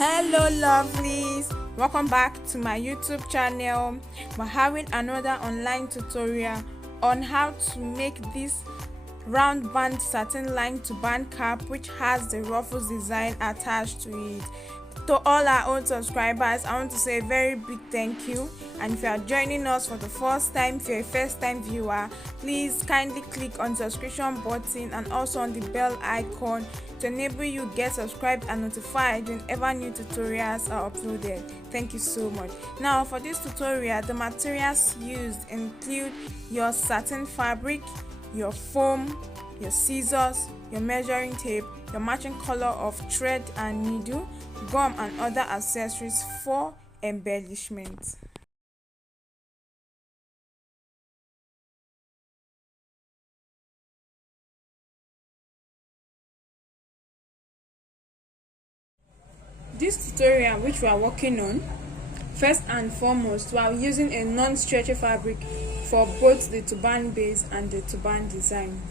Hello lovelies, welcome back to my YouTube channel. We're having another online tutorial on how to make this round band satin lined turban cap which has the ruffles design attached to it. To all our old subscribers, I want to say a very big thank you, and if you are joining us for the first time, if you're a first time viewer, please kindly click on the subscription button and also on the bell icon to enable you get subscribed and notified whenever new tutorials are uploaded. Thank you so much. Now for this tutorial, the materials used include your satin fabric, your foam, your scissors, your measuring tape, your matching color of thread and needle, gum and other accessories for embellishment. This tutorial which we are working on, first and foremost, we are using a non-stretchy fabric for both the turban base and the turban design.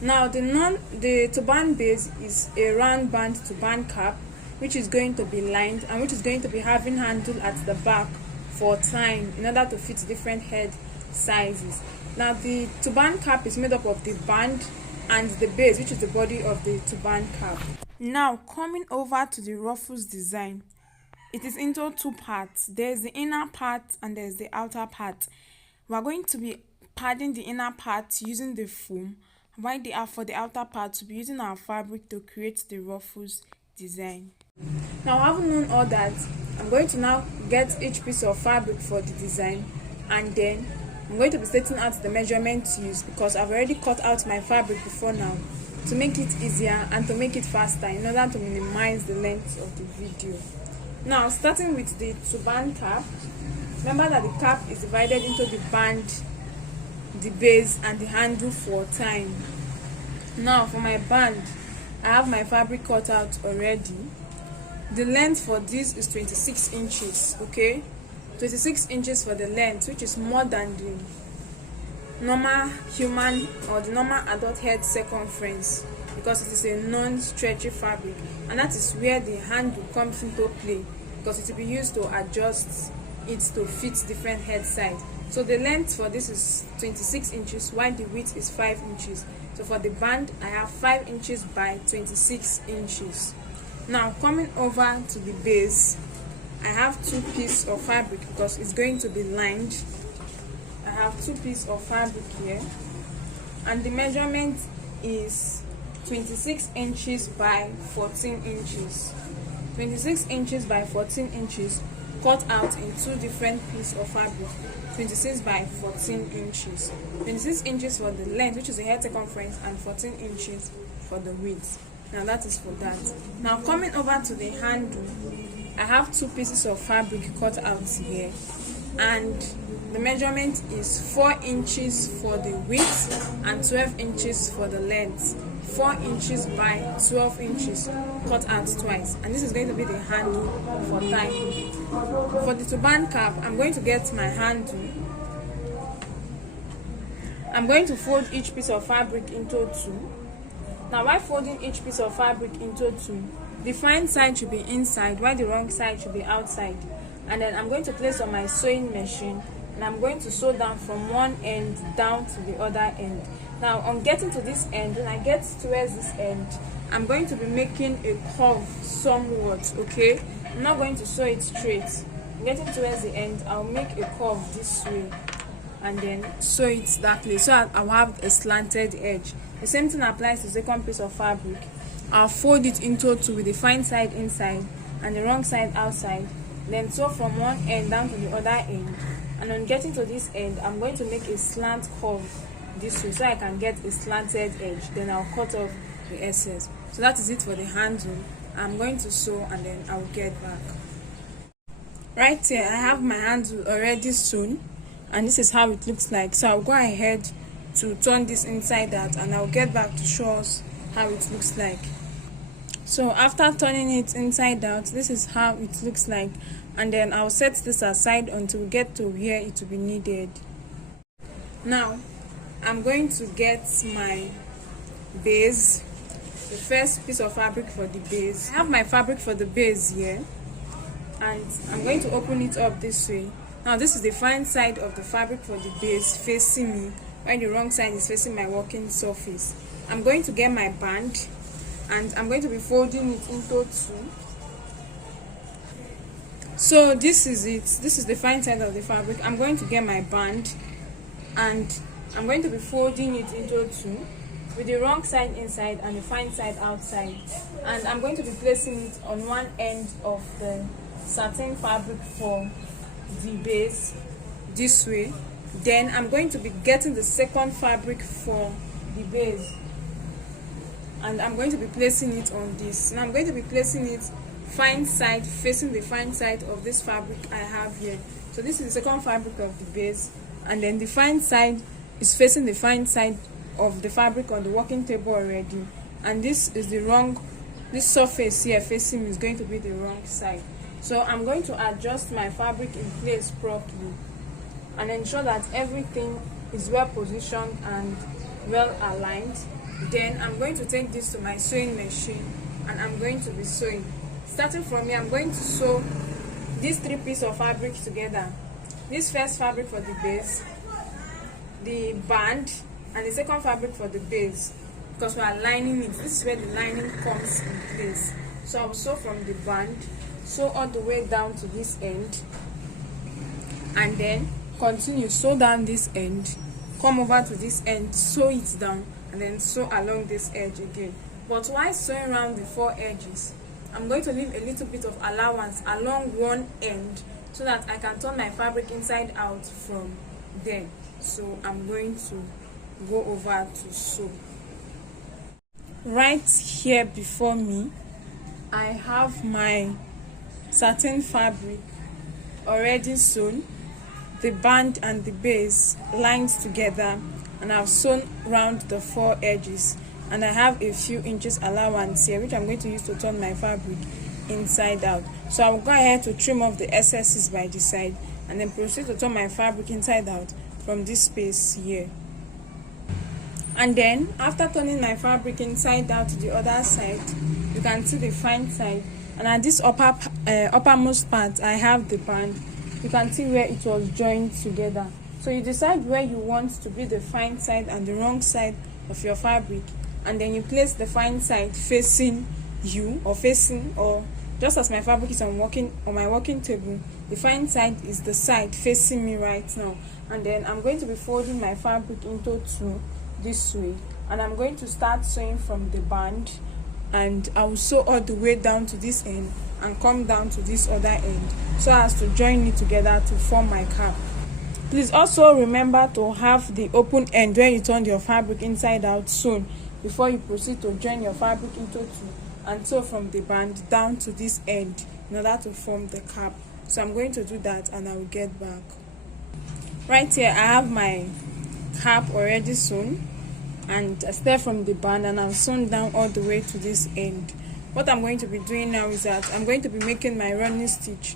Now the turban base is a round band turban cap which is going to be lined and which is going to be having handle at the back for tying in order to fit different head sizes. Now the turban cap is made up of the band and the base, which is the body of the turban cap. Now coming over to the ruffles design, it is into two parts. There's the inner part and there's the outer part. We're going to be padding the inner part using the foam, while for the outer part to be using our fabric to create the ruffles design. Now, having known all that, I'm going to now get each piece of fabric for the design, and then I'm going to be setting out the measurements used because I've already cut out my fabric before now to make it easier and to make it faster in order to minimize the length of the video. Now, starting with the turban cap, remember that the cap is divided into the band, the base and the handle for tying. Now for my band, I have my fabric cut out already. The length for this is 26 inches, okay? 26 inches for the length, which is more than the normal human or the normal adult head circumference, because it is a non-stretchy fabric, and that is where the handle comes into play, because it will be used to adjust it to fit different head size. So the length for this is 26 inches while the width is 5 inches. So for the band, I have 5 inches by 26 inches. Now coming over to the base, I have two pieces of fabric because it's going to be lined. I have two pieces of fabric here, and the measurement is 26 inches by 14 inches. 26 inches by 14 inches cut out in two different pieces of fabric, 26 by 14 inches. 26 inches for the length, which is the head circumference, and 14 inches for the width. Now that is for that. Now coming over to the handle, I have two pieces of fabric cut out here, and the measurement is 4 inches for the width and 12 inches for the length. 4 inches by 12 inches cut out twice, and this is going to be the handle for tying. For the turban cap, I'm going to get my handle. I'm going to fold each piece of fabric into two. Now while folding each piece of fabric into two, the fine side should be inside while the wrong side should be outside, and then I'm going to place on my sewing machine and I'm going to sew down from one end down to the other end. Now on getting to this end, when I get towards this end, I'm going to be making a curve somewhat, okay? I'm not going to sew it straight. Getting towards the end, I'll make a curve this way and then sew it that way, so I'll have a slanted edge. The same thing applies to the second piece of fabric. I'll fold it into two with the fine side inside and the wrong side outside, then sew from one end down to the other end, and on getting to this end, I'm going to make a slant curve this way so I can get a slanted edge. Then I'll cut off the excess. So that is it for the handle. I'm going to sew and then I'll get back. Right here, I have my handle already sewn, and this is how it looks like. So I'll go ahead to turn this inside out and I'll get back to show us how it looks like. So after turning it inside out, this is how it looks like, and then I'll set this aside until we get to where it will be needed. Now I'm going to get my base, the first piece of fabric for the base. I have my fabric for the base here, and I'm going to open it up this way. Now this is the fine side of the fabric for the base facing me, while the wrong side is facing my working surface. I'm going to get my band and I'm going to be folding it into two. So this is it. This is the fine side of the fabric. I'm going to get my band and I'm going to be folding it into two, with the wrong side inside and the fine side outside. And I'm going to be placing it on one end of the satin fabric for the base this way. Then I'm going to be getting the second fabric for the base and I'm going to be placing it on this, and I'm going to be placing it fine side facing the fine side of this fabric I have here. So this is the second fabric of the base, and then the fine side is facing the fine side of the fabric on the working table already, and this is the wrong, this surface here facing me is going to be the wrong side. So I'm going to adjust my fabric in place properly and ensure that everything is well positioned and well aligned. Then I'm going to take this to my sewing machine and I'm going to be sewing. Starting from here, I'm going to sew these three pieces of fabric together. This first fabric for the base, the band, and the second fabric for the base, because we are lining it. This is where the lining comes in place. So I'll sew from the band, sew all the way down to this end, and then continue, sew down this end, come over to this end, sew it down, and then sew along this edge again. But while sewing around the four edges, I'm going to leave a little bit of allowance along one end so that I can turn my fabric inside out from there. So I'm going to go over to sew. Right here before me, I have my satin fabric already sewn, the band and the base lined together, and I've sewn round the four edges, and I have a few inches allowance here which I'm going to use to turn my fabric inside out. So I'll go ahead to trim off the excesses by the side and then proceed to turn my fabric inside out from this space here. And then after turning my fabric inside out to the other side, you can see the fine side, and at this uppermost part I have the band. You can see where it was joined together. So you decide where you want to be the fine side and the wrong side of your fabric, and then you place the fine side facing you, or facing, or just as my fabric is on my working table, the fine side is the side facing me right now. And then I'm going to be folding my fabric into two this way, and I'm going to start sewing from the band, and I will sew all the way down to this end and come down to this other end so as to join it together to form my cap. Please also remember to have the open end where you turn your fabric inside out sewn before you proceed to join your fabric into two and sew from the band down to this end in order to form the cap. So I'm going to do that and I will get back. Right here I have my cap already sewn, and I start from the band and I've sewn down all the way to this end. What I'm going to be doing now is that I'm going to be making my running stitch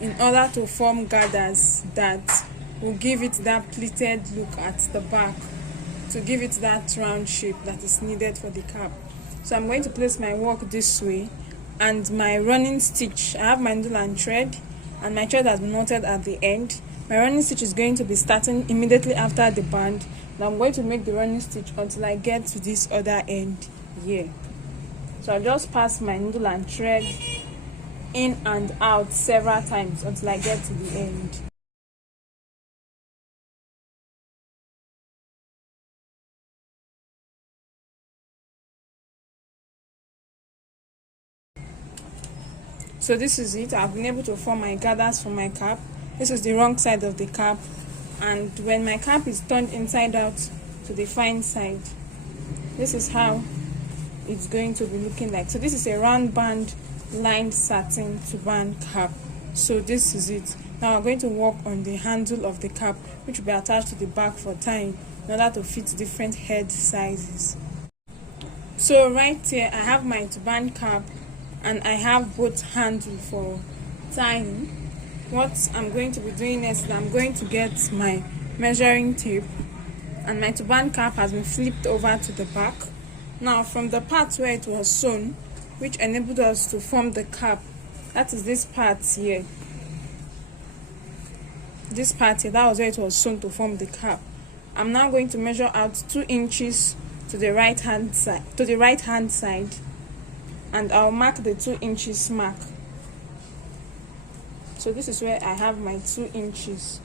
in order to form gathers that will give it that pleated look at the back, to give it that round shape that is needed for the cap. So I'm going to place my work this way, and my running stitch, I have my needle and thread, and my thread has been knotted at the end. My running stitch is going to be starting immediately after the band, and I'm going to make the running stitch until I get to this other end here. So I'll just pass my needle and thread in and out several times until I get to the end. So this is it. I've been able to form my gathers for my cap. This is the wrong side of the cap, and when my cap is turned inside out to the fine side, this is how it's going to be looking like. So this is a round band lined satin turban cap. So this is it. Now I'm going to work on the handle of the cap, which will be attached to the back for tying in order to fit different head sizes. So right here I have my turban cap and I have both handle for tying. What I'm going to be doing is that I'm going to get my measuring tape, and my turban cap has been flipped over to the back. Now from the part where it was sewn, which enabled us to form the cap, That is this part here. This part here, that was where it was sewn to form the cap. I'm now going to measure out 2 inches to the right hand side, and I'll mark the 2 inches mark. So this is where I have my 2 inches.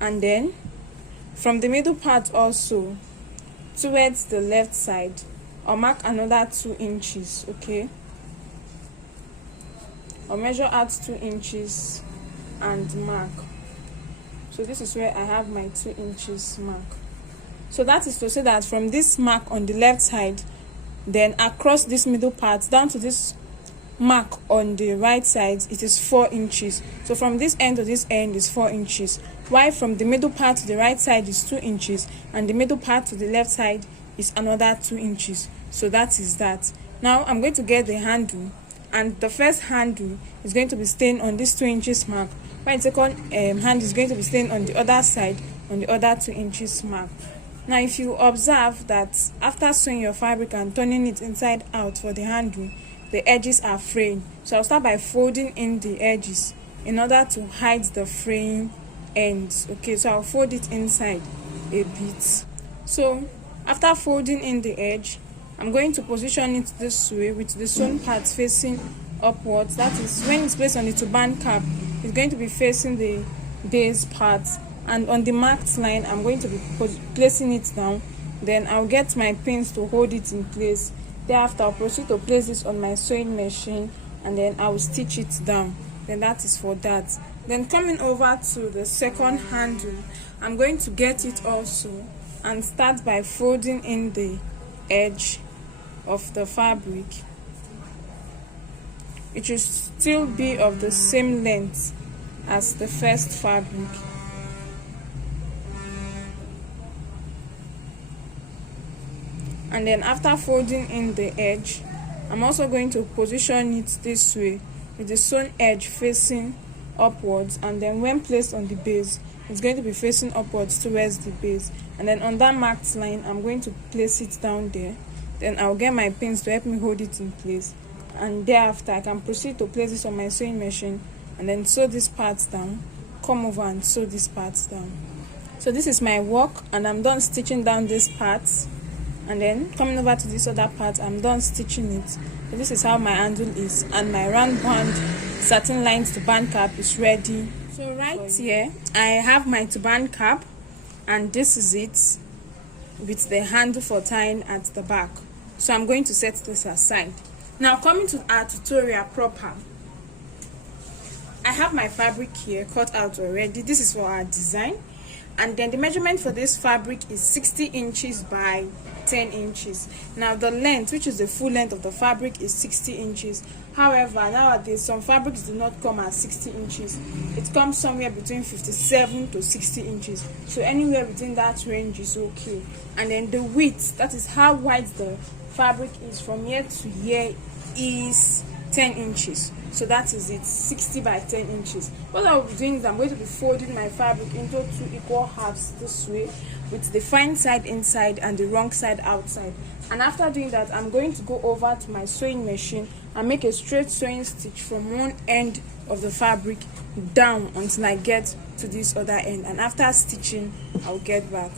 And then from the middle part also towards the left side, I'll mark another 2 inches. Okay, I'll measure out 2 inches and mark. So this is where I have my 2 inches mark. So that is to say that from this mark on the left side, then across this middle part down to this mark on the right side, it is 4 inches. So from this end to this end is 4 inches, while from the middle part to the right side is 2 inches, and the middle part to the left side is another 2 inches. So that is that. Now I'm going to get the handle, and the first handle is going to be staying on this 2 inches mark, while the second hand is going to be staying on the other side on the other 2 inches mark. Now if you observe that after sewing your fabric and turning it inside out for the handle, the edges are fraying. So I'll start by folding in the edges in order to hide the fraying ends. Okay, so I'll fold it inside a bit. So after folding in the edge, I'm going to position it this way with the sewn part facing upwards. That is, when it's placed on the turban cap, it's going to be facing the base part, and on the marked line I'm going to be placing it down. Then I'll get my pins to hold it in place. Thereafter I'll proceed to place this on my sewing machine, and then I will stitch it down. Then that is for that. Then coming over to the second handle, I'm going to get it also and start by folding in the edge of the fabric. It should still be of the same length as the first fabric. And then after folding in the edge, I'm also going to position it this way with the sewn edge facing upwards, and then when placed on the base, it's going to be facing upwards towards the base. And then on that marked line, I'm going to place it down there. Then I'll get my pins to help me hold it in place, and thereafter I can proceed to place this on my sewing machine and then sew this part down, come over and sew this part down. So this is my work, and I'm done stitching down this part. And then coming over to this other part, I'm done stitching it. So this is how my handle is, and my round band satin lined turban cap is ready. So right here I have my turban cap, and this is it with the handle for tying at the back. So I'm going to set this aside. Now coming to our tutorial proper, I have my fabric here cut out already. This is for our design, and then the measurement for this fabric is 60 inches by 10 inches. Now the length, which is the full length of the fabric, is 60 inches. However, nowadays some fabrics do not come at 60 inches. It comes somewhere between 57 to 60 inches. So anywhere within that range is okay. And then the width, that is how wide the fabric is from here to here, is 10 inches. So that is it, 60 by 10 inches. What I'll be doing is I'm going to be folding my fabric into 2 equal halves this way, with the fine side inside and the wrong side outside. And after doing that, I'm going to go over to my sewing machine and make a straight sewing stitch from one end of the fabric down until I get to this other end. And after stitching, I'll get back.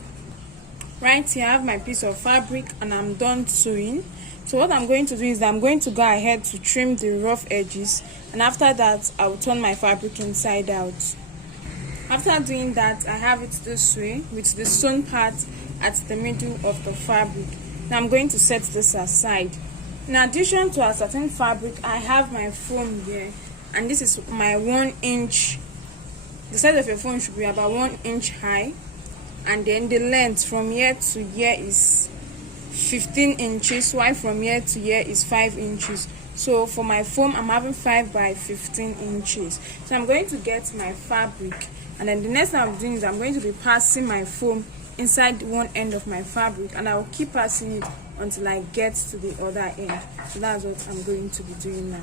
Right here I have my piece of fabric, and I'm done sewing. So what I'm going to do is I'm going to go ahead to trim the rough edges, and after that I will turn my fabric inside out. After doing that, I have it this way with the sewn part at the middle of the fabric. Now I'm going to set this aside. In addition to our satin fabric, I have my foam here, and this is my 1 inch. The size of your foam should be about 1 inch high, and then the length from here to here is 15 inches, while from here to here is 5 inches. So for my foam, I'm having 5 by 15 inches. So I'm going to get my fabric, and then the next thing I'm doing is I'm going to be passing my foam inside one end of my fabric, and I'll keep passing it until I get to the other end. So that's what I'm going to be doing now.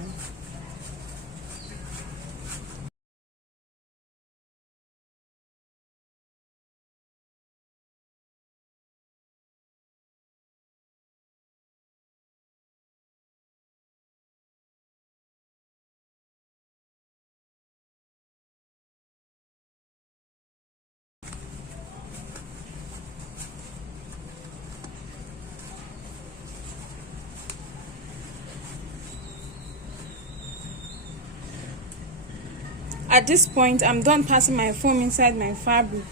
at this point I'm done passing my foam inside my fabric,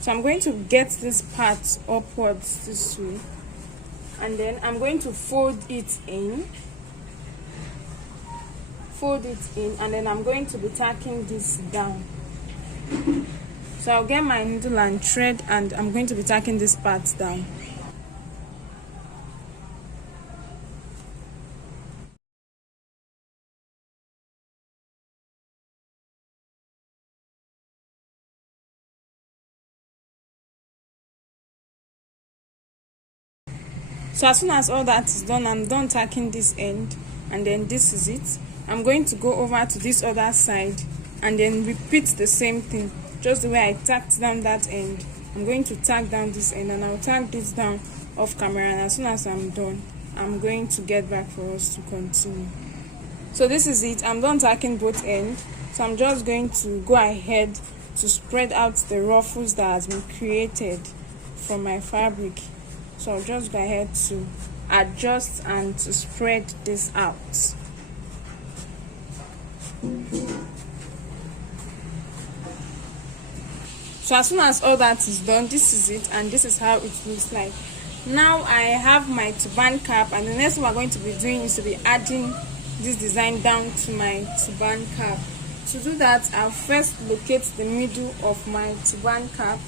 so I'm going to get this part upwards this way, and then I'm going to fold it in, and then I'm going to be tacking this down. So I'll get my needle and thread, and I'm going to be tacking this part down. So as soon as all that is done, I'm done tacking this end, and then this is it. I'm going to go over to this other side and then repeat the same thing, just the way I tacked down that end. I'm going to tack down this end, and I'll tack this down off camera, and as soon as I'm done, I'm going to get back for us to continue. So this is it. I'm done tacking both ends, so I'm just going to go ahead to spread out the ruffles that has been created from my fabric. So I'll just go ahead to adjust and to spread this out. So as soon as all that is done, this is it, and this is how it looks like. Now I have my turban cap, and the next thing we're going to be doing is to be adding this design down to my turban cap. To do that, I'll first locate the middle of my turban cap,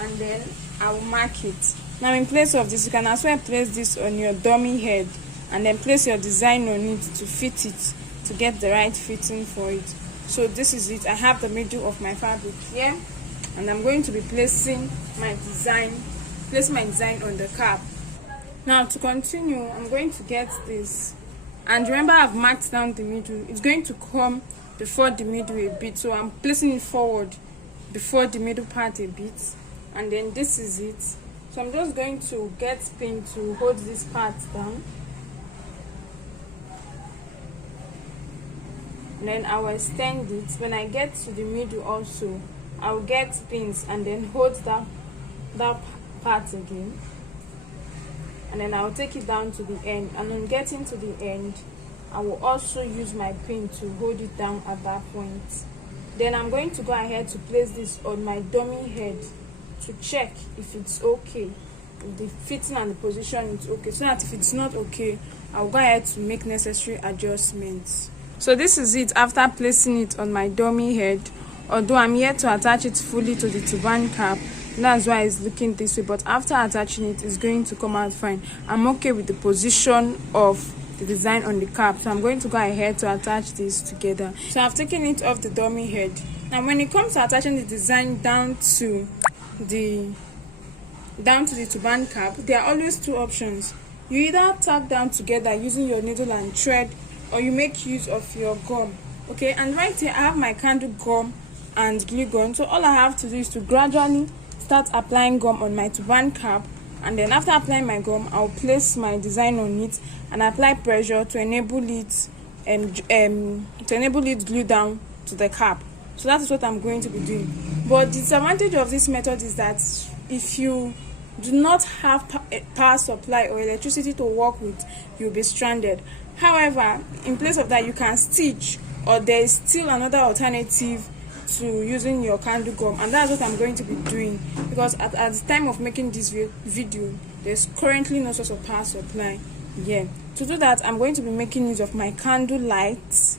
and then I'll mark it. Now in place of this, you can as well place this on your dummy head, and then place your design on it to fit it, to get the right fitting for it. So this is it. I have the middle of my fabric here, and I'm going to be placing my design on the cap. Now to continue, I'm going to get this, and remember I've marked down the middle. It's going to come before the middle a bit, so I'm placing it forward before the middle part a bit, and then this is it. So I'm just going to get pin to hold this part down, and then I will extend it. When I get to the middle also, I will get pins and then hold that part again, and then I will take it down to the end, and on getting to the end, I will also use my pin to hold it down at that point. Then I'm going to go ahead to place this on my dummy head to check if it's okay, if the fitting and the position is okay, so that if it's not okay, I'll go ahead to make necessary adjustments. So this is it after placing it on my dummy head. Although I'm yet to attach it fully to the turban cap, that's why it's looking this way, but after attaching it, it's going to come out fine. I'm okay with the position of the design on the cap, so I'm going to go ahead to attach this together. So I've taken it off the dummy head. Now when it comes to attaching the design down to the turban cap, there are always two options. You either tack down together using your needle and thread, or you make use of your gum. Okay, and right here I have my candle gum and glue gun. So all I have to do is to gradually start applying gum on my turban cap, and then after applying my gum, I'll place my design on it and apply pressure to enable it glue down to the cap. So that is what I'm going to be doing. But the disadvantage of this method is that if you do not have power supply or electricity to work with, you'll be stranded. However, in place of that, you can stitch, or there is still another alternative to using your candle gum, and that's what I'm going to be doing, because at the time of making this video, there's currently no source of power supply. To do that, I'm going to be making use of my candle lights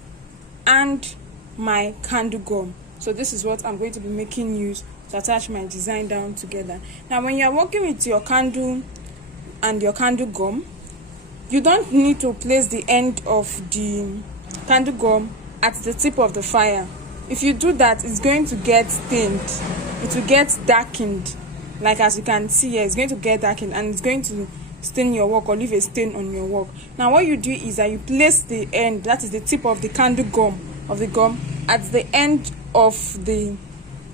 and my candle gum. So this is what I'm going to be making use to attach my design down together. Now when you're working with your candle and your candle gum, you don't need to place the end of the candle gum at the tip of the fire. If you do that, it's going to get stained, it will get darkened, like as you can see here, it's going to get darkened, and it's going to stain your work or leave a stain on your work. Now what you do is that you place the end, that is the tip of the candle gum at the end of the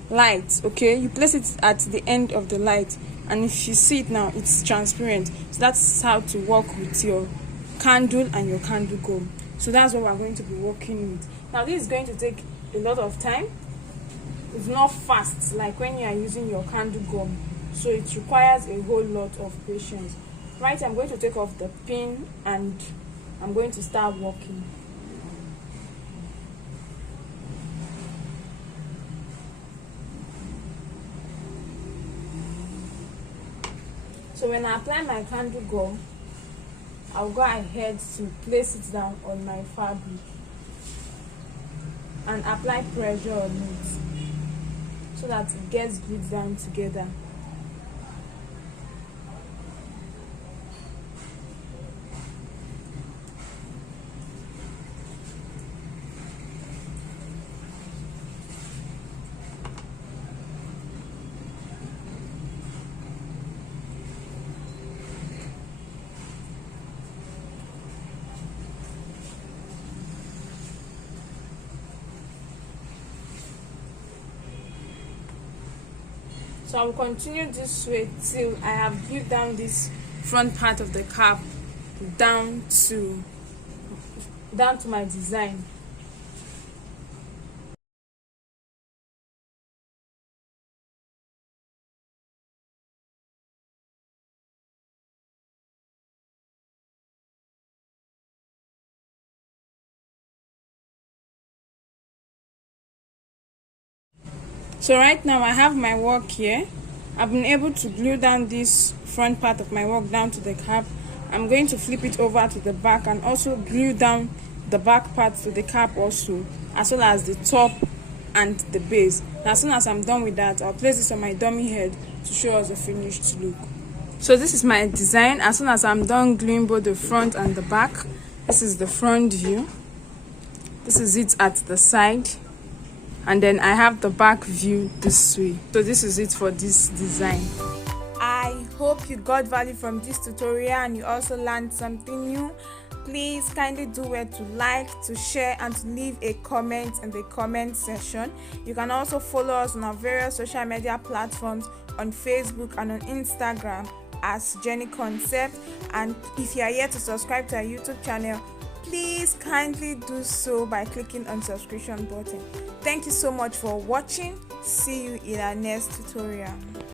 light. Okay, you place it at the end of the light, and if you see it now, it's transparent. So that's how to work with your candle and your candle gum. So that's what we're going to be working with. Now this is going to take a lot of time. It's not fast like when you are using your candle gum, so it requires a whole lot of patience. Right, I'm going to take off the pin and I'm going to start working. So when I apply my candle gum, I'll go ahead to place it down on my fabric and apply pressure on it so that it gets glued down together. So I will continue this way till I have glued down this front part of the cap down to my design. So right now I have my work here. I've been able to glue down this front part of my work down to the cap. I'm going to flip it over to the back and also glue down the back part to the cap also, as well as the top and the base. As soon as I'm done with that, I'll place this on my dummy head to show us the finished look. So this is my design. As soon as I'm done gluing both the front and the back, this is the front view. This is it at the side. And then I have the back view this way. So this is it for this design. I hope you got value from this tutorial and you also learned something new. Please kindly do well to like, to share, and to leave a comment in the comment section. You can also follow us on our various social media platforms on Facebook and on Instagram as Jenie Concept. And if you are yet to subscribe to our YouTube channel, please kindly do so by clicking on subscription button. Thank you so much for watching. See you in our next tutorial.